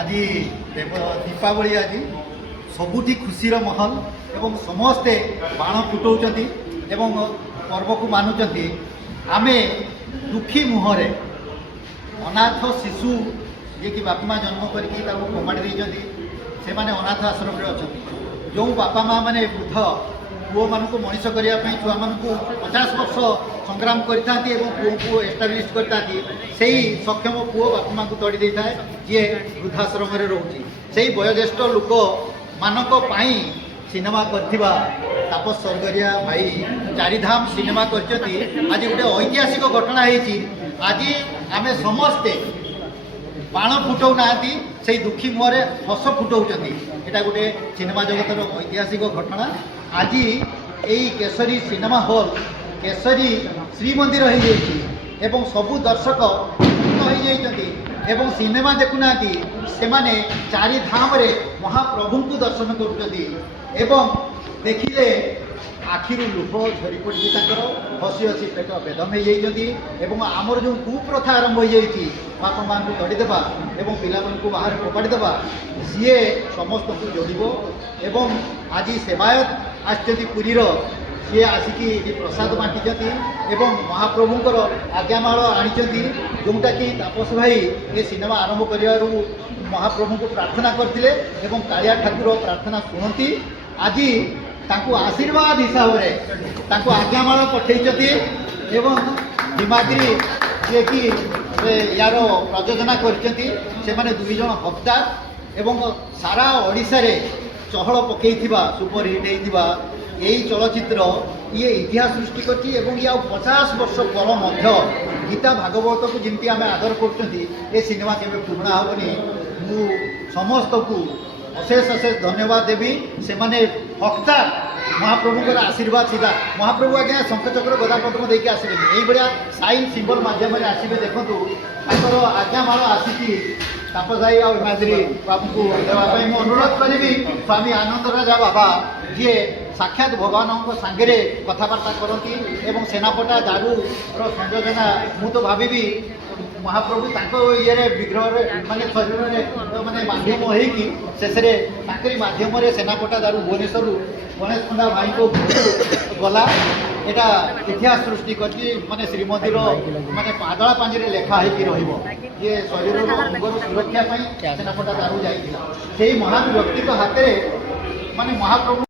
आज दीपावली आज सबुठी खुशीर महल एवं समस्ते बाण फुटाऊँच पर्व को मानुंट आमे दुखी मुहरे अनाथ शिशु जे कि बापा माँ जन्म करके कमाड़ी से माने अनाथ आश्रम अच्छा जो बापा माँ मैंने वृद्ध पुओ मान को मनीष करने छुआ मान 50 वर्ष संग्राम करता पुओ को एस्टाब्लीश करता से सक्षम पुओ बापा माँ को तड़ी दे था जी वृद्धाश्रम रोचे से वयोज्येष्ठ लोक मानक सिनेमा करथिबा तापस स्वर्गरिया भाई चारिधाम सिनेमा कर आज गोटे ऐतिहासिक घटना होती आज आमे समस्ते बाण फुटाऊ ना से दुखी मुहरे हस फुटाऊँ यहाँ गोटे सिनेमा जगतर ऐतिहासिक घटना आज यही केसरी सिनेमा हॉल केसरी श्रीमंदिर हो जाइए सबू दर्शक हो सिनेमा देखुना से माने चारि धाम रे महाप्रभु को दर्शन कर देखिले आखिर लुह झरी पड़ी हसी हसी पेट बेदम हो आमर जो कुप्रथा आरंभ हो जाइए बापा माँ को तड़ीदेवा और पिला बाहर फोपाड़ीदेवा सी समस्त को जोड़ आज सेवायत आपुरी सी आसिकी प्रसाद बांटी महाप्रभुंर आज्ञामाल आनी जोटा कि तापस भाई ये सिनेमा आरंभ कर महाप्रभु को प्रार्थना करते कालिया ठाकुर प्रार्थना शुणती आज तांको आशीर्वाद हिसाब से आज्ञामाल पठे हिमाद्री जी कि यार प्रयोजना कर दुई जन हकदार एवं सारा ओडिशा रे चहल पकई सुपरहिट होता यही चलचित्र ये इतिहास सृष्टि करती 50 वर्ष पर गीता भागवत को जमी आम आदर कर सिनेमा के पुराणा हेनी मु समस्त को अशेष अशेष धन्यवाद देवी से माने हकदार महाप्रभुଙ୍କର आशीर्वाद सीधा महाप्रभु आज्ञा शंखचक्र गदा पद्म देके आसबे यही भाया साइन सिंबल मध्यम आसबे देखु तर आज्ञामाल आसिकी तापस भाई और हिमाद्री बाबू को देवाई मुझे अनुरोध करी स्वामी आनंद राजा बाबा जी साक्षात भगवान सांगे कथबार्ता करती सेनापटा दारू संयोजना मु तो भावी महाप्रभु ये विग्रह माने शरीर माने माध्यम होकर माध्यम सेनापटा दारू भुवनेश्वर गणेश पंडा भाई को गला यहाँ इतिहास सृष्टि कर माने श्रीमंदिर माने पादला पांजरे लेखा ये शरीर अंगर सुरक्षा सेनापटा दारू जाइए महान व्यक्ति हाथ में माने महाप्रभु